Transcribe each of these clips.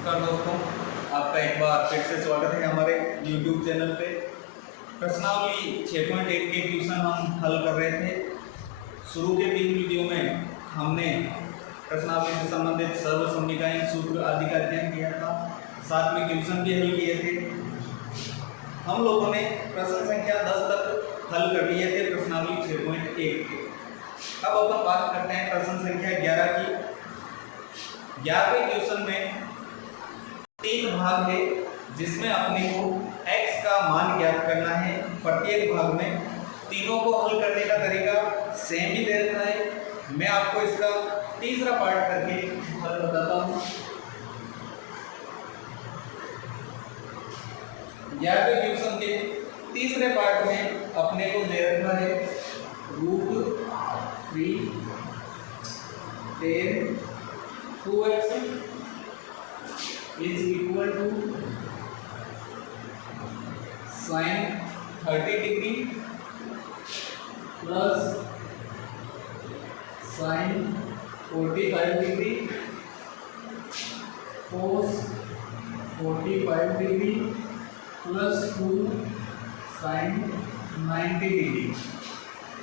नमस्कार दोस्तों, आपका एक बार फिर से स्वागत है हमारे YouTube चैनल पे। प्रश्नावली 6.1 के क्वेश्चन हम हल कर रहे थे। शुरू के 3 वीडियो में हमने प्रश्नावली से संबंधित सर्व समीकरण सूत्र आदि का अध्ययन किया था, साथ में क्वेश्चन भी हल किए थे। हम लोगों ने प्रश्न संख्या 10 तक हल कर लिए थे प्रश्नावली 6.1 के। अब अपन बात करते हैं प्रश्न संख्या 11 की। 11वें क्वेश्चन में 3 भाग है जिसमें अपने को x का मान ज्ञात करना है। प्रत्येक भाग में तीनों को हल करने का तरीका सेम ही दे रखा है। मैं आपको इसका तीसरा पार्ट करके हल बताता हूँ। 11वें क्वेश्चन के तीसरे पार्ट में अपने को दे रखा है √3 10 2x is equal to sin 30 degree plus sin 45 degree cos 45 degree plus 2 sin 90 degree।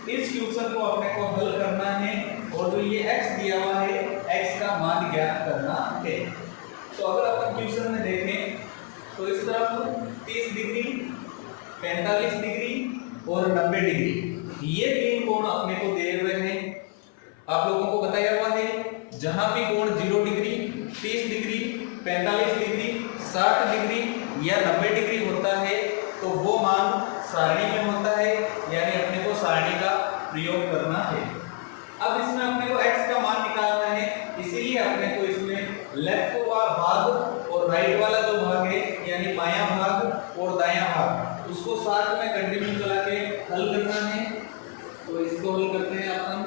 इस क्वेश्चन को अपने को हल करना है और जो ये x दिया हुआ है x का मान ज्ञात करना है। तो अगर अपन क्वेश्चन में देखें तो इस तरफ 30 डिग्री 45 डिग्री और 90 डिग्री ये 3 कोण अपने को दे रहे हैं। आप लोगों को बताया हुआ है जहां भी कोण 0 डिग्री 30 डिग्री 45 डिग्री 60 डिग्री या 90 डिग्री होता है तो वो मान सारणी में होता है, यानी अपने को सारणी का प्रयोग करना है। अब इसमें अपने को x का मान निकालना है, इसीलिए अपने को इसमें लेफ्ट वाला भाग और राइट वाला जो भाग है यानी बायां भाग और दायां भाग उसको साथ में कंटिन्यू चला के हल करना है। तो इसको हल करते हैं अपन।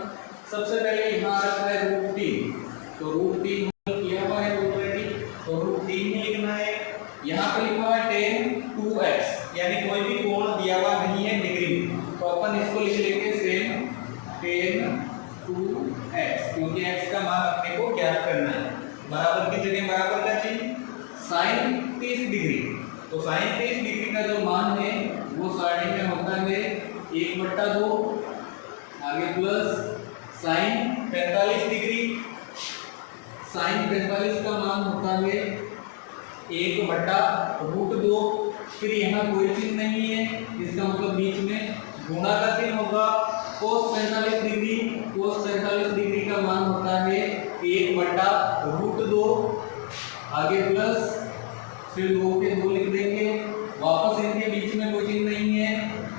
सबसे पहले यहाँ रखा है √3, तो √3 हल किया हुआ है ऑलरेडी, तो √3 ही लिखना है। यहाँ पे लिखा है tan 2x यानी कोई भी कोण दिया हुआ नहीं है डिग्री में, तो अपन इसको लिख लेंगे सेम tan 2x, क्योंकि x का मान अपने को ज्ञात करना है। बराबर की जगह बराबर का चिन्ह, sin 30 डिग्री, तो sin 30 डिग्री का जो मान है वो सारणी में होता है 1/2, आगे प्लस sin 45 डिग्री, sin 45 का मान होता है 1/√2। फिर यहाँ कोई चिन्ह नहीं है, इसका मतलब बीच में गुणा का चिन्ह होगा। cos 45 डिग्री, cos 45 डिग्री का मान होता है 1/√2, आगे प्लस फिर 2 के 2 लिख देंगे। वापस इनके बीच में कोई चिन्ह नहीं है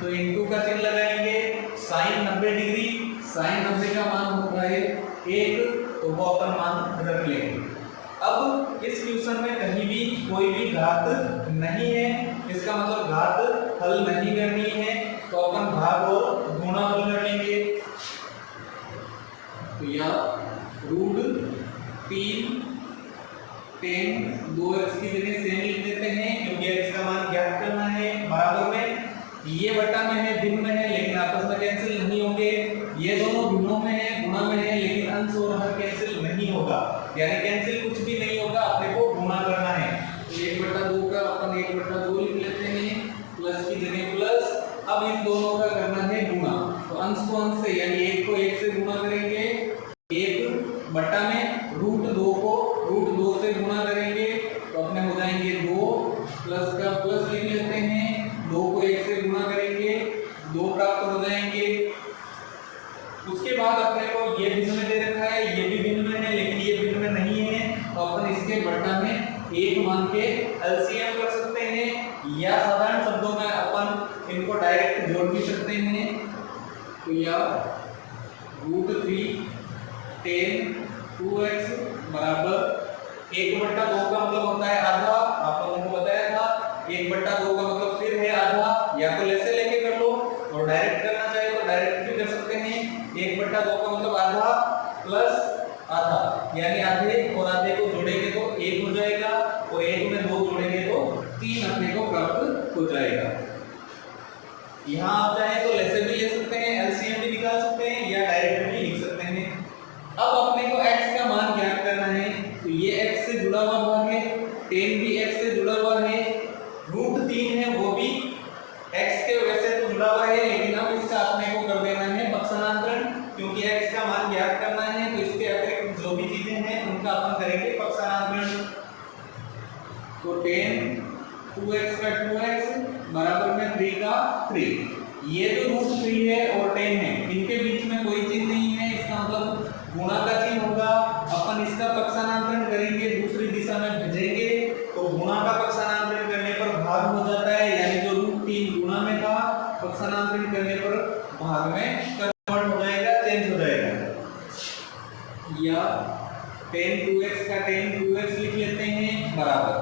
तो इनटू का चिन्ह लगाएंगे। sin 90 डिग्री, sin 90 का मान होता है 1, तो वो अपन मान रख लेंगे। अब इस क्वेश्चन में कहीं भी कोई भी घात नहीं है, इसका मतलब घात हल नहीं करनी है, तो अपन भाग और गुणा हल कर लेंगे। तो यह √3 tan 2x की जगह सेम लिख देते हैं क्योंकि x का मान ज्ञात करना है। बराबर में ये बटा में है, भिन्न में है, लेकिन आपस में कैंसिल नहीं होंगे। ये दोनों भिन्नों में है, गुणा में है, लेकिन अंश और हर कैंसिल नहीं होगा, यानी कैंसिल कुछ भी नहीं होगा, अपने को गुणा करना है। तो 1/2 का अपन 1/2 लिख लेते हैं, प्लस की जगह प्लस। अब इन दोनों का करना है गुणा, तो अंश को अंश से यानी 1 को 1 से गुणा करेंगे, 1 बटा में √2 को √2 से गुणा करेंगे, तो अपने हो जाएंगे 2, प्लस का प्लस लिख लेते हैं, 2 को 1 से गुणा करेंगे, 2 प्राप्त हो जाएंगे। उसके बाद अपने को ये भिन्न में दे रखा है, ये भी भिन्न में है, लेकिन ये भिन्न में नहीं है, तो अपन इसके बटा में 1 मान के एलसीएम कर सकते हैं, या साधारण शब्दों में अपन इनको डायरेक्ट जोड़ भी सकते हैं। तो यह √3 tan 2x बराबर 1/2 का मतलब होता है आधा, आप लोगों को बताया था। 1/2 का मतलब फिर है आधा, या तो ऐसे लेके कर लो और डायरेक्ट करना चाहे तो डायरेक्ट भी कर सकते हैं। 1/2 का मतलब आधा प्लस आधा, यानी आधे और आधे को जोड़ेंगे तो 1 हो जाएगा, और 1 में 2 जोड़ेंगे तो 3 अपने को प्राप्त हो जाएगा। यहाँ आप चाहे तो ऐसे भी ले सकते हैं, एलसीएम भी निकाल सकते हैं, या डायरेक्ट भी लिख सकते हैं। अब अपने को x का मान ज्ञात करना है, तो ये x से जुड़ा हुआ भाग है, ये x का मान ज्ञात करना है तो इसके अतिरिक्त जो भी चीजें हैं उनका अपन करेंगे पक्षांतरण। तो tan 2x का 2x बराबर में 3 का 3। ये जो √3 है और 10 है इनके बीच में कोई चीज नहीं है, इसका मतलब गुणा का चिन्ह होगा। अपन इसका पक्षांतरण करेंगे, दूसरी दिशा में भेजेंगे तो गुणा का पक्षांतरण करने पर भाग हो जाता है, यानी जो √3 गुणा में था पक्षांतरण करने पर भाग में कन्वर्ट हो जाएगा, चेंज हो जाएगा। या tan 2x का tan 2x लिख लेते हैं बराबर।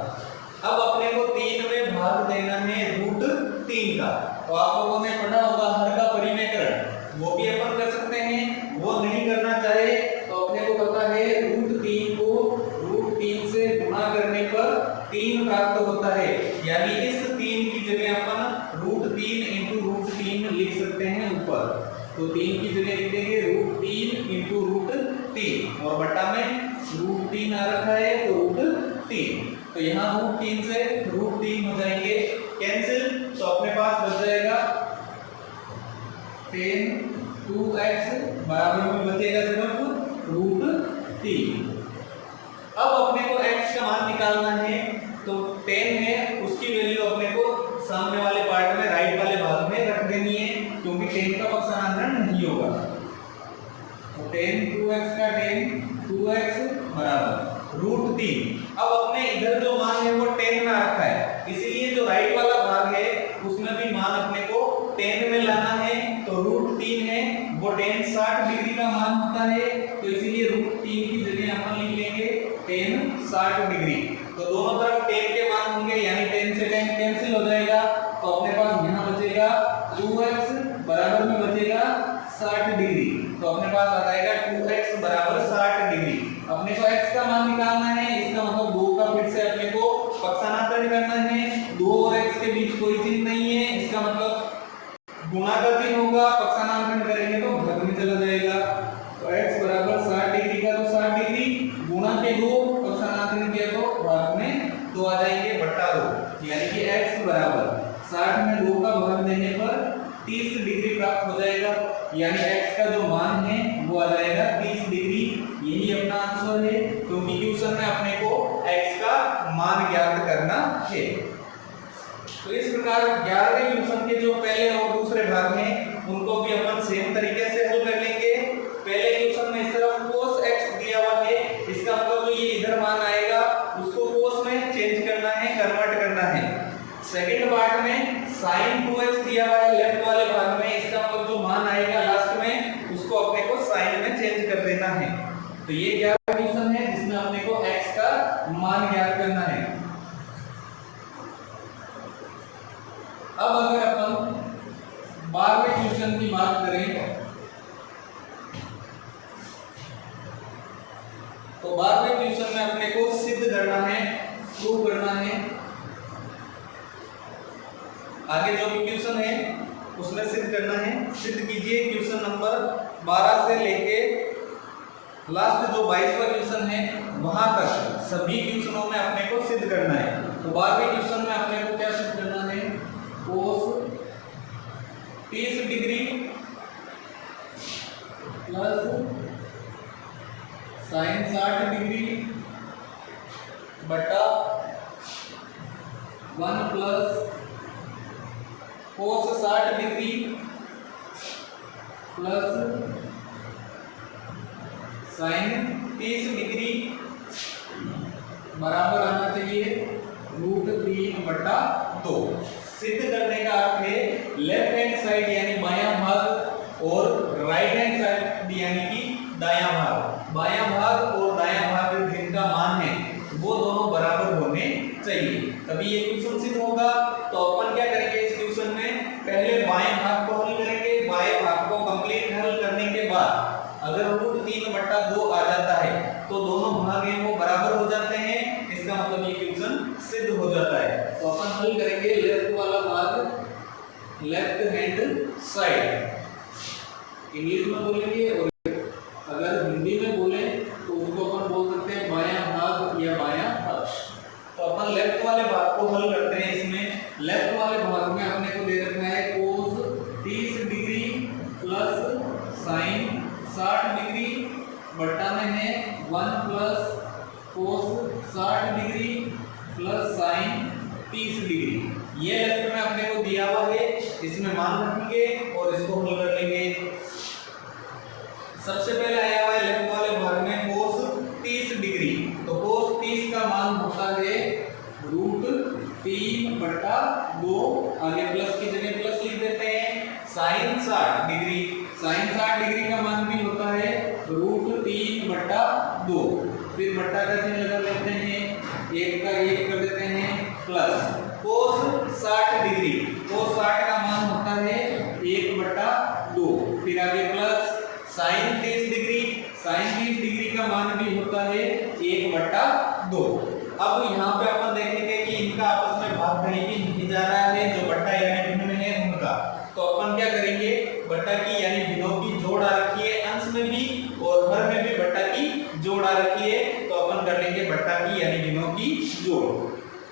अब अपने को 3 में भाग देना है √3 का। तो आप लोगों ने पढ़ा होगा हर का परिमेयकरण, वो भी अपन कर सकते हैं। वो नहीं करना चाहे तो अपने को पता है √3 को √3 से गुणा करने पर 3 प्राप्त होता है, यानी इस 3 की जगह अपन √3 into √3 लिख सकते हैं ऊपर। तो 3 की जगह लिख देंगे √3 into √3 और बटा में √3 आ रखा है तो √3। तो यहाँ √3 से √3 हो जाएंगे कैंसिल, तो अपने पास बच जाएगा tan 2x बराबर में बचेगा सिर्फ √3। अब अपने को x का मान निकालना है, तो 10 है उसकी वैल्यू अपने को सामने वाले पार्ट में राइट वाले भाग में रख देनी है, क्योंकि 10 का पक्षांतरण नहीं होगा। तो tan 2x का tan 2x बराबर √3। अब अपने इधर जो मान है वो 10 में रखा है, इसीलिए जो राइट वाला भाग है उसमें भी मान अपने को 10 में लाना है। तो √3 है वो tan 60 डिग्री का मान होता है, तो इसीलिए √3 की जगह अपन लिख लेंगे tan 60 डिग्री। तो दोनों तरफ tan के मान होंगे, यानी 10 से 10 कैंसिल हो जाएगा। तो अपने पास यहाँ बचेगा 2x बराबर में बचेगा 60 डिग्री। तो अपने पास आ जाएगा 2x बराबर 60 डिग्री। अपने को x का मान निकालना है, इसका मतलब 2 का फिर से अपने को पक्षांतरण करना है। 2 और x के बीच कोई चिन्ह नहीं है, इसका मतलब गुणा का चिन्ह होगा, पक्षांतरण करेंगे तो भाग में चला जाएगा। तो x बराबर 60 डिग्री का तो 60 डिग्री गुणा के 2, पक्षांतरण किया तो भाग में 2 आ जाएंगे बटा 2, यानी कि x बराबर 60 में 2 का भाग देने पर 30 डिग्री प्राप्त हो जाएगा, यानी x का जो मान है वो आ जाएगा 30 डिग्री। यही अपना आंसर है, क्योंकि क्वेश्चन में अपने को x का मान ज्ञात करना है। तो इस प्रकार 11वें क्वेश्चन के जो पहले और दूसरे भाग हैं उनको भी अपन सेम तरीके से हल कर लेंगे। पहले क्वेश्चन में इस तरफ cos x दिया हुआ है, इसका मतलब जो ये इधर मान आएगा उसको cos में चेंज करना है, कन्वर्ट करना है। सेकंड पार्ट में sin 2x दिया हुआ है लेफ्ट वाले भाग में, इसका मतलब जो मान आएगा लास्ट में उसको अपने को sin में चेंज कर देना है। तो ये 11वां क्वेश्चन है जिसमें अपने को x का मान ज्ञात करना है। अब अगर अपन 12वें क्वेश्चन की बात करें तो 12वें क्वेश्चन में अपने को सिद्ध करना है, प्रूव करना है। आगे जो भी क्वेश्चन है उसमें सिद्ध करना है। सिद्ध कीजिए क्वेश्चन नंबर 12 से लेके लास्ट जो 22वां क्वेश्चन है वहां तक सभी क्वेश्चनों में अपने को सिद्ध करना है। तो 12वें क्वेश्चन में अपने को क्या सिद्ध करना है, cos 30 degree plus sin 60 degree बटा 1 plus cos 60 degree plus sin 30 degree बराबर आना चाहिए √3 बटा 2। सिद्ध करने का अर्थ है लेफ्ट हैंड साइड यानी बायां भाग और राइट हैंड साइड यानी कि दायां भाग। बायां भाग और दायां भाग जिनका मान है वो दोनों बराबर होने चाहिए, तभी ये क्वेश्चन सिद्ध होगा। तो अपन क्या करेंगे इस क्वेश्चन में, पहले बाएं भाग को हल करेंगे। बाएं भाग को कंप्लीट हल करने के बाद अगर √3 बटा 2 आ जाता है तो दोनों भाग हैं वो बराबर हो जाते हैं, इसका मतलब ये क्वेश्चन सिद्ध हो जाता है। तो अपन हल करेंगे लेफ्ट वाला भाग, लेफ्ट हैंड साइड इंग्लिश में बोलेंगे, और अगर हिंदी में बोले तो उसको अपन बोल सकते हैं बायां भाग या बायां पक्ष। तो अपन लेफ्ट वाले भाग को हल करते हैं। इसमें लेफ्ट वाले भाग में अपने को दे रखा है cos 30 डिग्री प्लस sin 60 बट्टा में है 1 plus cos 60 degree plus sine 30 degree. ये लेफ्ट में अपने को दिया हुआ है, इसमें मान रखेंगे और इसको हल कर लेंगे। सबसे पहले आया हुआ है लेफ्ट वाले भाग में कोस 30 डिग्री, तो कोस 30 का मान होता है √3/2। आगे प्लस की जगह प्लस लिख देते हैं। साइन 60 डिग्री, साइन 60 डिग्री का मान भी होता है √3/2। फिर बट्टा का चिन्ह लगा लेते हैं, एक का एक कर देते हैं प्लस कोस 60 डिग्री, कोस 60 का मान होता है 1/2। फिर आगे plus sine 30 degree, sine 30 degree का मान भी होता है 1/2। अब यहाँ पे अपन देखेंगे कि इनका आपस में भाग कहीं भी नहीं जा रहा है, जो बट्टा यानी भिन्न में है उनका। तो अपन क्या करेंगे, बट्टा की यानी भिन्नों की जोड़ आ रखी है अंश में भी और हर में भी बट्टा की जोड़ आ रखी है, तो अपन कर लेंगे बट्टा की यानी भिन्नों की जोड़।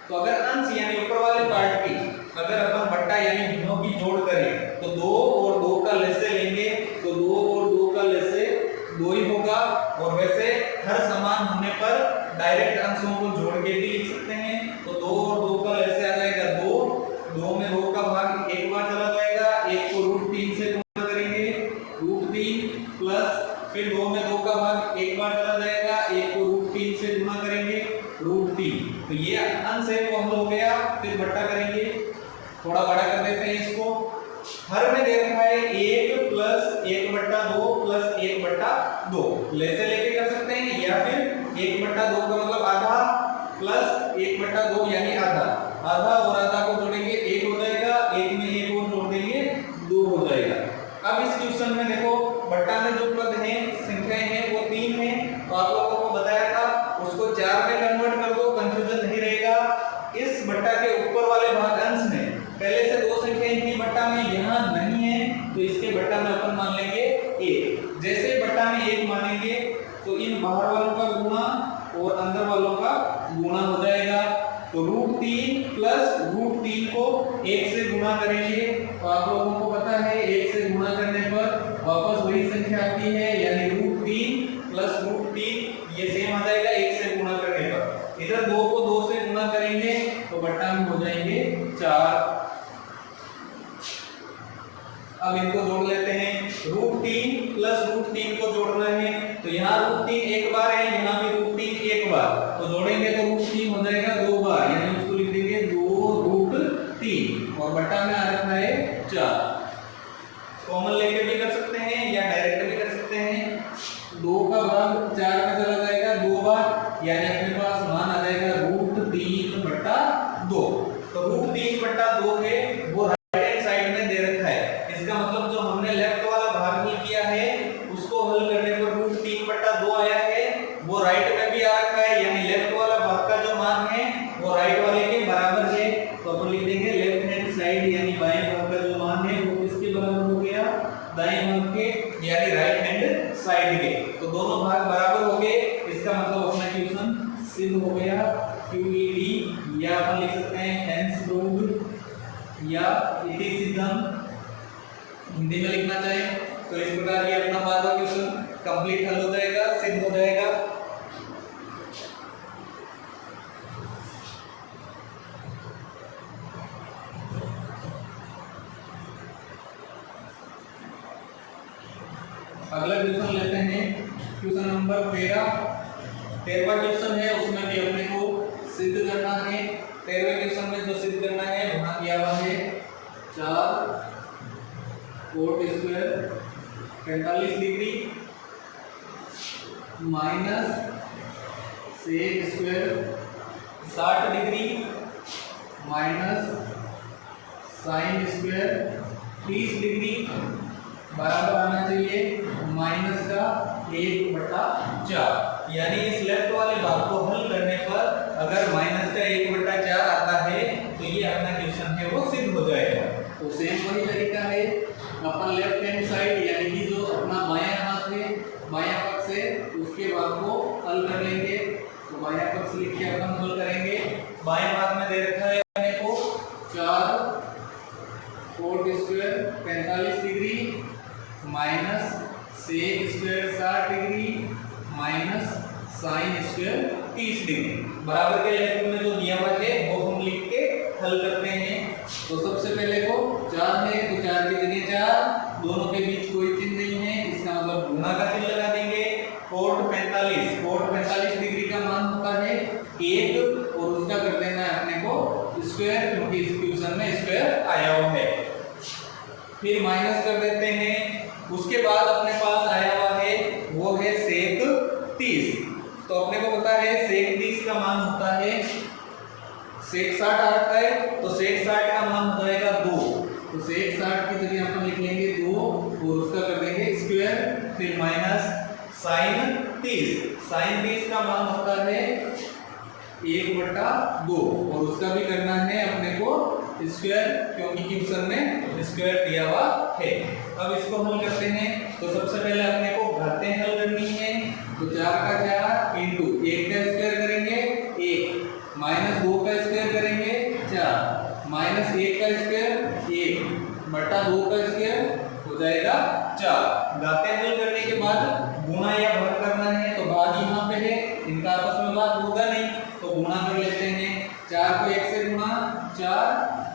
तो अगर अंश यानी ऊपर वाले पार्ट की अगर अपन बट्टा यानी भिन्नों की जोड़ करें तो 2 और 2 का लसे लेंगे, तो 2 और 2 का लसे 2 ही होगा। और वैसे हर समान होने पर डायरेक्ट अंशों को जोड़ के भी लिख सकते हैं। तो 2 और 2 का लसे आ जाएगा 2, 2 में 2 का भाग एक बार चला जाएगा, 1 को √3 से गुणा करेंगे √3 प्लस फिर 2 में 2 का भाग एक बार चला जाएगा, 1 को √3 से गुणा करेंगे √3। तो ये अंश है वो हल हो गया। फिर बट्टा करेंगे, थोड़ा बड़ा कर देते हैं इसको। हर में दे रखा है 1 प्लस 1/2 प्लस 1/2, लेसे लेके कर सकते हैं या फिर 1/2 का मतलब आधा प्लस 1/2 यानी आधा, आधा और आधा को जोड़ेंगे 1 हो जाएगा, 1 में 1 और जोड़ देंगे 2 हो जाएगा। अब इस क्वेश्चन में देखो बट्टा में जो पद हैं संख्याएं हैं वो 3 है, तो आप लोगों को बताया था उसको 4 में कन्वर्ट कर दो, कंफ्यूजन नहीं रहेगा। इस बट्टा के ऊपर वाले भाग अंश में पहले से 2 संख्याएं थी बट्टा में, यहाँ नहीं है, तो इसके बट्टा में अपन मान लेंगे 1। जैसे बट्टा में 1 मानेंगे तो इन बाहर वालों का गुणा और अंदर वालों का गुणा हो जाएगा। तो √3 प्लस √3 को 1 से गुणा करेंगे, तो आप लोगों को पता है 1 से गुणा करने पर वापस वही संख्या आती है, यानी √3 प्लस √3 ये सेम आ जाएगा 1 से गुणा करने पर। इधर 2 को 2 से गुणा करेंगे तो बट्टा में हो जाएंगे 4। अब इनको जोड़ लेते हैं, √3 प्लस √3 को जोड़ना है, तो यहाँ √3 एक बार है, यहाँ भी √3 एक बार, तो जोड़ेंगे तो √3 हो जाएगा 2 बार, यानी उसको लिख देंगे 2√3 और बट्टा में आ रखा है 4। कॉमन लेके भी कर सकते हैं या डायरेक्ट भी कर सकते हैं। 2 का भाग 4 में चला जाएगा 2 बार, यानी अपने पास मान आ जाएगा √3/2। तो √3/2 है वो दाएं भाग के यानी राइट हैंड साइड के, तो दोनों भाग बराबर हो गए। इसका मतलब अपना क्वेश्चन सिद्ध हो गया। QED या अपन लिख सकते हैं हेंस प्रूव्ड या इति सिद्धम, हिंदी में लिखना चाहे तो इस प्रकार ये अपना 12वां क्वेश्चन कंप्लीट हल हो जाएगा, सिद्ध हो जाएगा। अगला क्वेश्चन लेते हैं, क्वेश्चन नंबर 13वां क्वेश्चन है, उसमें भी अपने को सिद्ध करना है। 13वें क्वेश्चन में जो सिद्ध करना है वहां किया हुआ है 4 cot square 45 degree minus sec square 60 degree minus sine square 30 degree बराबर आना चाहिए माइनस का 1/4। यानी इस लेफ्ट वाले भाग को हल करने पर अगर माइनस का 1/4 आता है तो ये अपना क्वेश्चन है वो सिद्ध हो जाएगा। तो सेम वही तरीका है, अपन लेफ्ट हैंड साइड यानी कि जो अपना बायां हाथ है बायां पक्ष से उसके भाग को हल कर लेंगे। तो बायां पक्ष लिख के अपन हल करेंगे। बाएं भाग में दे रखा है अपने को 4 cot square 45 degree minus sec square 60 degree minus sine square 30 degree बराबर के लेफ्ट में जो दिया हुआ है वो हम लिख के हल करते हैं। तो सबसे पहले को 4 है तो 4 की जगह 4, दोनों के बीच कोई चिन्ह नहीं है, इसका मतलब गुणा का चिन्ह लगा देंगे। कोट 45 डिग्री का मान होता है 1 और उसका कर देना है अपने को स्क्वायर, क्योंकि इस क्वेश्चन में स्क्वायर आया हुआ है। फिर माइनस कर देते हैं। उसके बाद अपने पास आया हुआ है वो है सेक 30। तो अपने को पता है सेक 30 का मान होता है सेक 60 आ रखा है, तो सेक 60 का मान हो जाएगा 2। तो सेक 60 की जगह अपन लिख लेंगे 2 और उसका कर देंगे स्क्वायर। फिर माइनस साइन 30 का मान होता है 1/2 और उसका भी करना है अपने को स्क्वायर, क्योंकि क्वेश्चन में स्क्वायर दिया हुआ है। अब इसको हल करते हैं। तो सबसे पहले अपने को घातें हल करनी है। तो 4 का 4 इंटू 1 का स्क्वायर करेंगे 1, माइनस 2 का स्क्वायर करेंगे 4, माइनस 1 का स्क्वायर 1/2 का स्क्वायर हो जाएगा 4। घातें हल करने के बाद गुणा या भाग करना है, तो भाग यहाँ पे है, इनका आपस में भाग होगा नहीं, तो गुणा कर लेते हैं। 4 को 1 से गुणा 4,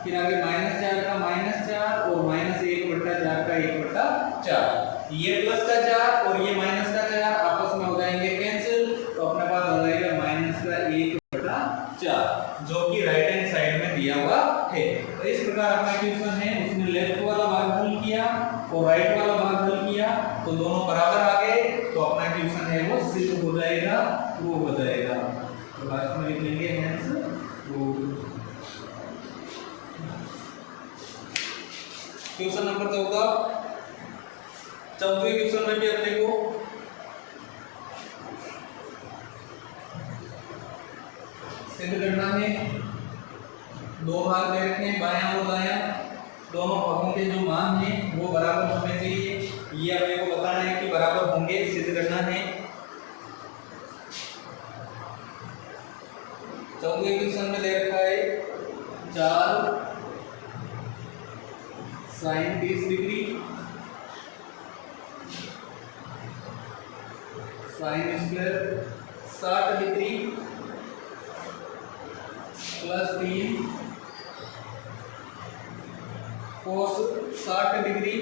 फिर आगे -4 का -4 और -1/4 का 1/4। ये प्लस का 4 और ये माइनस का 4 आपस में हो जाएंगे कैंसिल, तो अपने पास आ जाएगा -1/4 जो कि राइट हैंड साइड में दिया हुआ है। तो इस प्रकार अपना क्वेश्चन है, उसने लेफ्ट वाला भाग हल किया और राइट वाला भाग हल किया, तो दोनों बराबर आ गए, तो अपना क्वेश्चन है वो सिद्ध हो जाएगा, प्रूव हो जाएगा। तो लास्ट में लिख लेंगे hence prove. Question number 14 question में भी अपने को सिद्ध करना है। 2 भाग दे रखे हैं, बायां और दायां, दोनों भागों के जो मान हैं वो बराबर होने चाहिए, ये अपने को बताना है कि बराबर होंगे, सिद्ध करना है। 14वें क्वेश्चन में दे रखा है 4 sine 30 degree sine square 60 degree plus 3 cos 60 degree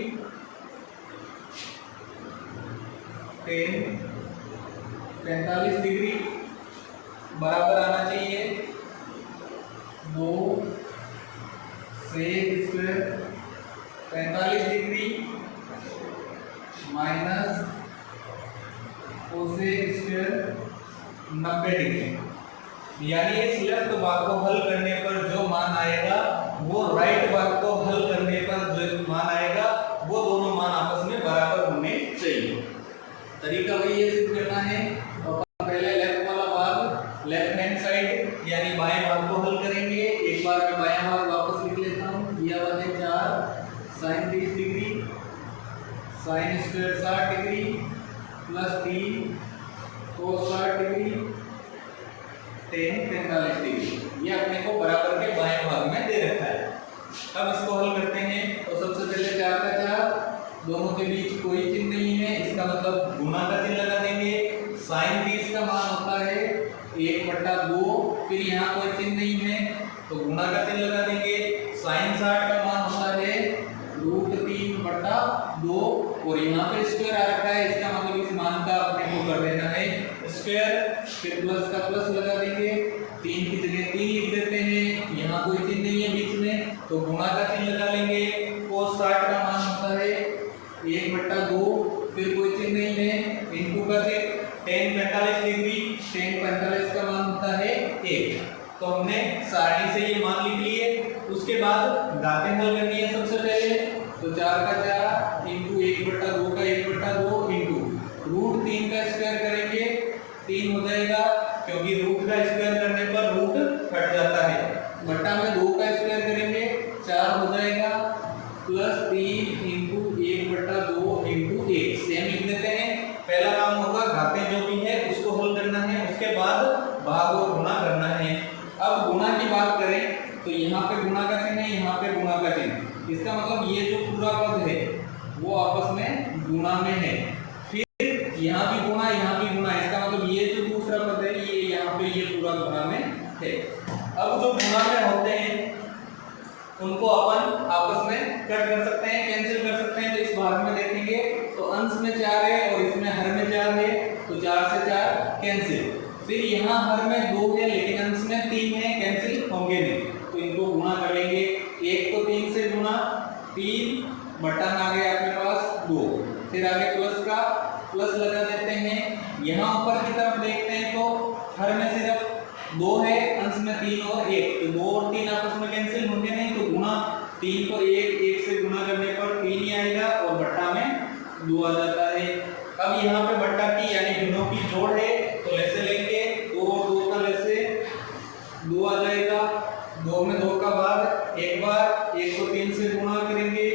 10 45 degree बराबर आना चाहिए 2 sec square 45 degree minus cosec square 90 degree. यानी इस लेफ्ट भाग को हल करने पर जो मान आएगा वो राइट भाग को हल करने पर जो मान आएगा वो दोनों मान आपस में बराबर होने चाहिए। तरीका वही है, सिद्ध करना है। तो पहले लेफ्ट वाला भाग लेफ्ट हैंड साइड यानी बाएं भाग को हल करेंगे। एक बार मैं बायां भाग वापस लिख लेता हूँ। दिया हुआ है 4 sine 30 degree sine square 60 degree plus 3 cos 60 degree 10 45 degree. ये अपने को बराबर के बाएं भाग में दे रखा है। अब इसको हल करते हैं। तो सबसे पहले 4 का 4, दोनों के बीच कोई चिन्ह नहीं है, इसका मतलब गुणा का चिन्ह लगा देंगे। साइन 30 का मान होता है 1/2, फिर यहाँ कोई चिन्ह नहीं है तो गुणा का चिन्ह लगा देंगे। साइन 60 का मान होता है √3/2 और यहाँ पे स्क्वायर आ रखा है, इसका मतलब इस मान का अपने को कर देना है स्क्वायर। फिर प्लस का प्लस लगा देंगे, 3 की जगह 3 लिख देते हैं, यहाँ कोई चिन्ह नहीं है बीच में तो गुणा का चिन्ह लगा लेंगे। cos 60 का मान होता है 1/2, फिर कोई चिन्ह नहीं है, इनटू का चिन्ह 10 45 डिग्री 10 45 का मान होता है 1। तो हमने सारणी से ये मान लिख लिए। उसके बाद घातें हल करनी है सबसे पहले। तो 4 का 4 इंटू 1/2 का 1/2 इंटू √3 का स्क्वायर करेंगे 3 हो जाएगा, क्योंकि रूट का स्क्वायर करने पर रूट कट जाता है। बट्टा में 2 का स्क्वायर करेंगे 4 हो जाएगा प्लस 3 इंटू 1/2 इंटू 1 सेम लिख देते हैं। पहला काम होगा घातें जो भी है उसको हल करना है, उसके बाद भाग और गुणा करना है। अब गुणा की बात करें तो यहाँ पे गुणा का चिन्ह है, यहाँ पे गुणा का चिन्ह, इसका मतलब ये जो पूरा पद है वो आपस में गुणा में है। फिर यहाँ भी गुणा इसका पूरा गुणा में है। अब जो गुणा में होते हैं उनको अपन आपस में कट कर सकते हैं, कैंसिल कर सकते हैं। तो इस भाग में देखेंगे तो अंश में 4 है और इसमें हर में 4 है, तो 4 से 4 कैंसिल। फिर यहाँ हर में 2 है लेकिन अंश में 3 है, कैंसिल होंगे नहीं, तो इनको गुणा कर लेंगे। 1 को 3 से गुणा, 3 बटन आ गया अपने पास 2। फिर आगे प्लस का प्लस लगा देते हैं। यहाँ ऊपर की तरफ देखते हैं तो हर में सिर्फ 2 है, अंश में 3 और 1, तो 2 और 3 आपस में कैंसिल होंगे नहीं, तो गुणा 3 को 1 से गुणा करने पर 3 ही आएगा और बट्टा में 2 आ जाता है। अब यहाँ पे बट्टा की यानी भिन्नों की जोड़ है, तो ऐसे लेंगे 2 और 2 का ऐसे 2 आ जाएगा, 2 में 2 का भाग एक बार, 1 को 3 से गुणा करेंगे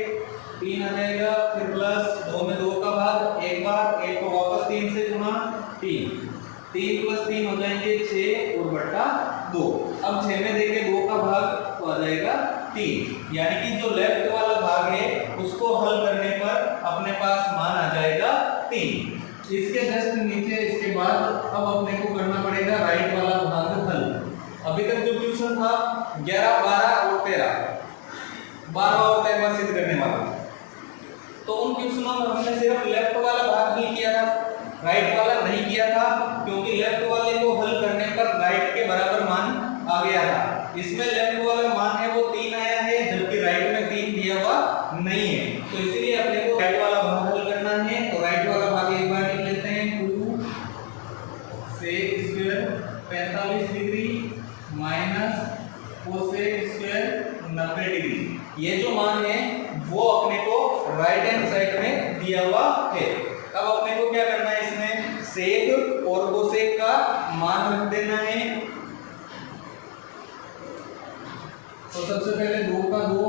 3 आ जाएगा, फिर प्लस 2 में 2 का भाग एक बार, 1 को वापस 3 से गुणा 3 प्लस 3 हो जाएंगे 6 और बट्टा 2। अब 6 में देंगे 2 का भाग तो आ जाएगा 3, यानी कि जो लेफ्ट वाला भाग है उसको हल करने पर अपने पास मान आ जाएगा 3। इसके जस्ट नीचे इसके बाद अब अपने को करना पड़ेगा राइट वाला भाग हल। अभी तक जो क्वेश्चन था 11, 12 और 13, 12 और 13 सिद्ध करने वाला, तो उन क्वेश्चनों में हमने सिर्फ लेफ्ट वाला भाग ही किया था, राइट वाला नहीं किया था, क्योंकि लेफ्ट वाले को हल करने पर राइट के बराबर मान आ गया था। इसमें लेफ्ट वाला मान है वो 3 आया है, जबकि राइट में 3 दिया हुआ नहीं है, तो इसीलिए अपने को राइट वाला भाग हल करना है। तो राइट वाला भाग एक बार लिख लेते हैं, 2 sec square 45 degree minus cosec square 90 degree. ये जो मान है वो अपने को राइट हैंड साइड में दिया हुआ है। अब अपने को क्या करना है, इसमें सेक और कोसेक का मान रख देना है। तो सबसे पहले 2 का 2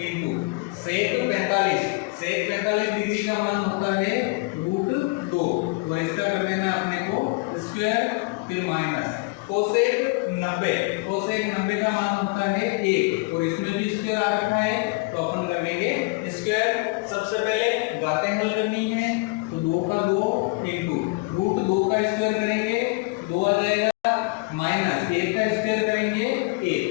इंटू सेक 45 डिग्री का मान होता है √2, तो इसका कर देना अपने को स्क्वायर, फिर माइनस कोसेक 90 का मान होता है 1 और इसमें भी स्क्वायर आ रखा है, तो अपन कर लेंगे स्क्वायर। सबसे पहले घातें हल करनी है, तो 2 का 2 इंटू √2 का स्क्वायर करेंगे 2 आ जाएगा, माइनस 1 का स्क्वायर करेंगे 1।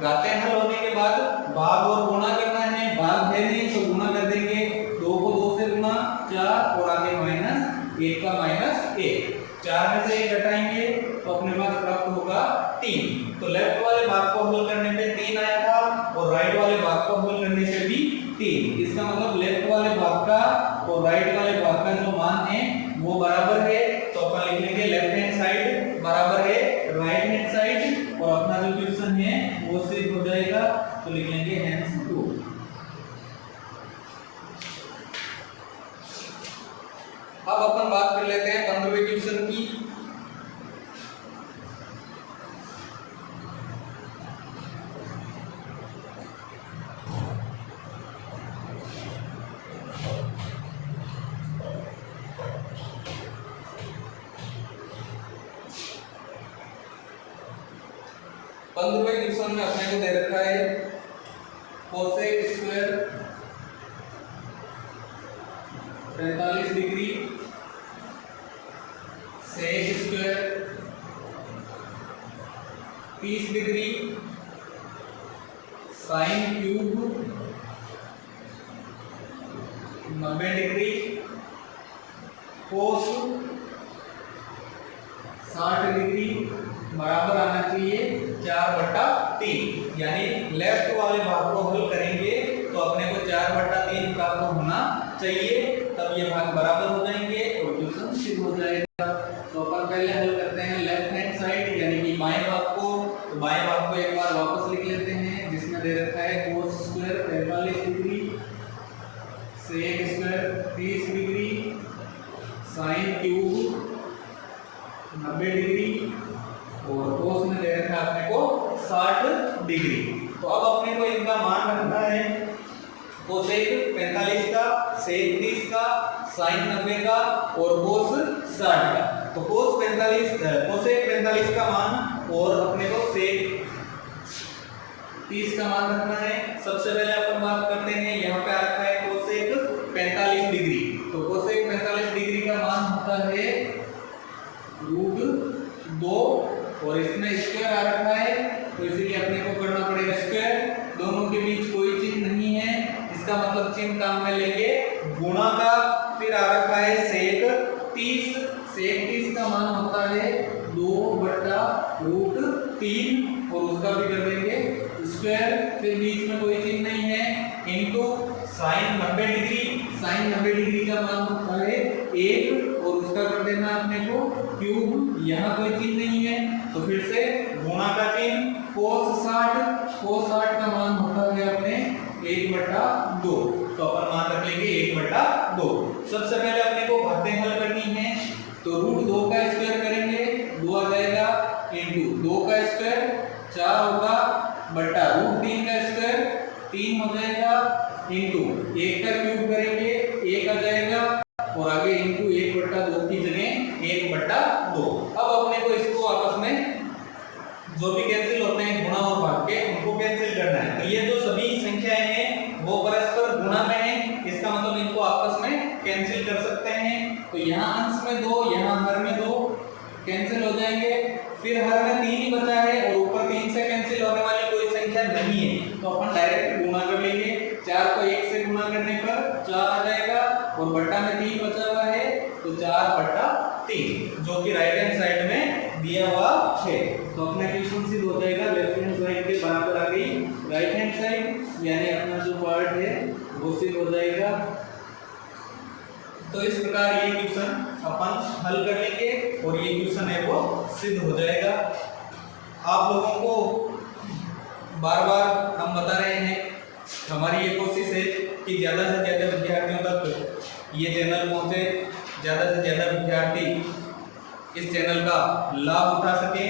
घातें हल होने के बाद भाग और गुणा करना है, भाग है नहीं तो गुणा कर देंगे, 2 को 2 से गुणा 4 और आगे माइनस 1 का माइनस 1, 4 में से 1 घटाएंगे तो अपने पास प्राप्त होगा 3। तो लेफ्ट वाले भाग को हल करने पे 3 आया था और राइट वाले भाग को हल करने पे भी 3। इसका मतलब लेफ्ट वाले भाग का और राइट वाले भाग का जो मान है वो बराबर है, तो अपन लिख लेंगे लेफ्ट हैंड साइड बराबर है राइट हैंड साइड, और अपना जो क्वेश्चन है वो सिद्ध हो जाएगा, तो लिख लेंगे हेंस प्रूव। अब अपन बात कर लेते हैं 15वें क्वेश्चन की। क्वेश्चन में अपने को दे रखा है cosec square 45 degree, sec square 30 degree, sine cube 90 degree, cos 60 degree बराबर आना चाहिए 4/3, यानी लेफ्ट वाले भाग को हल करेंगे तो अपने को 4/3 प्राप्त होना चाहिए, तब ये भाग बराबर हो जाएंगे और क्वेश्चन सिद्ध हो जाएगा। तो अपन पहले हल करते हैं लेफ्ट हैंड साइड यानी कि बाएं भाग को, तो बाएं भाग को एक बार वापस लिख लेते हैं, जिसमें दे रखा है cos square 45 degree, sec square 30 degree, sine cube 90 degree और कोस में दे रखा है अपने को 60 डिग्री। तो अब अपने को इनका मान रखना है, कोसेक 45 का, सेक 30 का, साइन 90 का और कोस 60 का। तो कोसेक 45 का मान और अपने को सेक 30 का मान रखना है। सबसे पहले अपन बात करते हैं, यहाँ पे आ रखा है कोसेक 45 डिग्री, तो कोसेक 45 डिग्री का मान होता है √2 और इसमें स्क्वायर आ रखा है, तो इसीलिए अपने को करना पड़ेगा स्क्वायर। दोनों के बीच कोई चिन्ह नहीं है, इसका मतलब चिन्ह काम में लेंगे गुणा का। फिर आ रखा है सेक 30, सेक 30 का मान होता है 2/√3 और उसका भी कर देंगे स्क्वायर। फिर बीच में कोई चिन्ह नहीं है, into sine 90 degree, sine 90 degree का मान होता है 1 और उसका कर देना अपने को क्यूब। यहाँ कोई चिन्ह नहीं है, तो फिर से गुणा का चिन्ह। cos 60, cos 60 का मान होता है अपने 1/2, तो अपन मान रख लेंगे 1/2। सबसे पहले अपने को बातें हल करनी है, तो √2 का स्क्वायर करेंगे, 2 आ जाएगा, इंटू 2 का स्क्वायर 4 होगा, बटा √3 का स्क्वायर 3 हो जाएगा, इंटू 1 का क्यूब करेंगे 1 आ जाएगा, और आगे इंटू 1/2 की जगह 1/2। अब अपने को इसको आपस में जो भी कैंसिल होते हैं गुणा और भाग के, उनको कैंसिल करना है। तो ये जो सभी संख्याएं हैं वो परस्पर गुणा में है, इसका मतलब इनको आपस में कैंसिल कर सकते हैं। तो यहाँ अंश में 2, यहाँ हर में 2 कैंसिल हो जाएंगे। फिर हर में 3 ही बचा है और ऊपर 3 से कैंसिल होने वाली कोई संख्या नहीं है, तो अपन डायरेक्ट गुणा कर लेंगे। 4 को 1 से गुणा करने पर 4 आ जाएगा, और बट्टा में 3 बचा हुआ है, तो 4/3 जो कि राइट हैंड साइड में दिया हुआ है। तो अपना क्वेश्चन सिद्ध हो जाएगा, लेफ्ट हैंड साइड के बराबर आ गई राइट हैंड साइड, यानी अपना जो पार्ट है वो सिद्ध हो जाएगा। तो इस प्रकार ये क्वेश्चन अपन हल कर लेंगे और ये क्वेश्चन है वो सिद्ध हो जाएगा। आप लोगों को बार बार हम बता रहे हैं, हमारी ये कोशिश है कि ज़्यादा से ज़्यादा विद्यार्थियों तक ये चैनल पहुँचे, ज़्यादा से ज़्यादा विद्यार्थी इस चैनल का लाभ उठा सकें।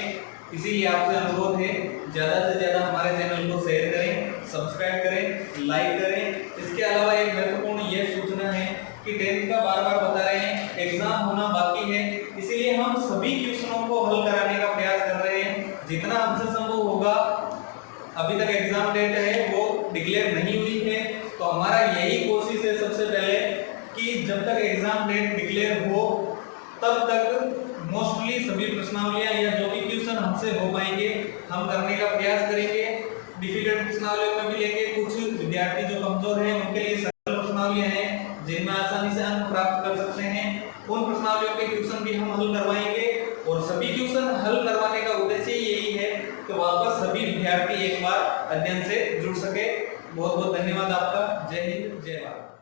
इसीलिए आपसे अनुरोध है, ज़्यादा से ज़्यादा हमारे चैनल को शेयर करें, सब्सक्राइब करें, लाइक करें। इसके अलावा एक महत्वपूर्ण ये सूचना है कि 10th का बार बार बता रहे हैं, एग्जाम होना बाकी है, इसीलिए हम सभी क्वेश्चनों को हल कराने का प्रयास कर रहे हैं जितना हमसे संभव होगा। अभी तक एग्जाम डेट है वो डिक्लेयर नहीं हुई है, तो हमारा यही कोशिश है सबसे पहले कि जब तक एग्जाम डेट डिक्लेयर हो तब तक मोस्टली सभी प्रश्नावलियां या जो भी क्वेश्चन हमसे हो पाएंगे हम करने का प्रयास करेंगे। डिफिकल्ट प्रश्नावलियों में भी लेंगे, कुछ विद्यार्थी जो कमजोर हैं उनके लिए सरल प्रश्नावलियां हैं जिनमें आसानी से अंक प्राप्त कर सकते हैं, उन प्रश्नावलियों के क्वेश्चन भी हम हल करवाएंगे। और सभी क्वेश्चन हल करवाने का उद्देश्य यही है कि वापस सभी विद्यार्थी एक बार अध्ययन से जुड़ सके। बहुत बहुत धन्यवाद आपका। जय हिंद, जय भारत।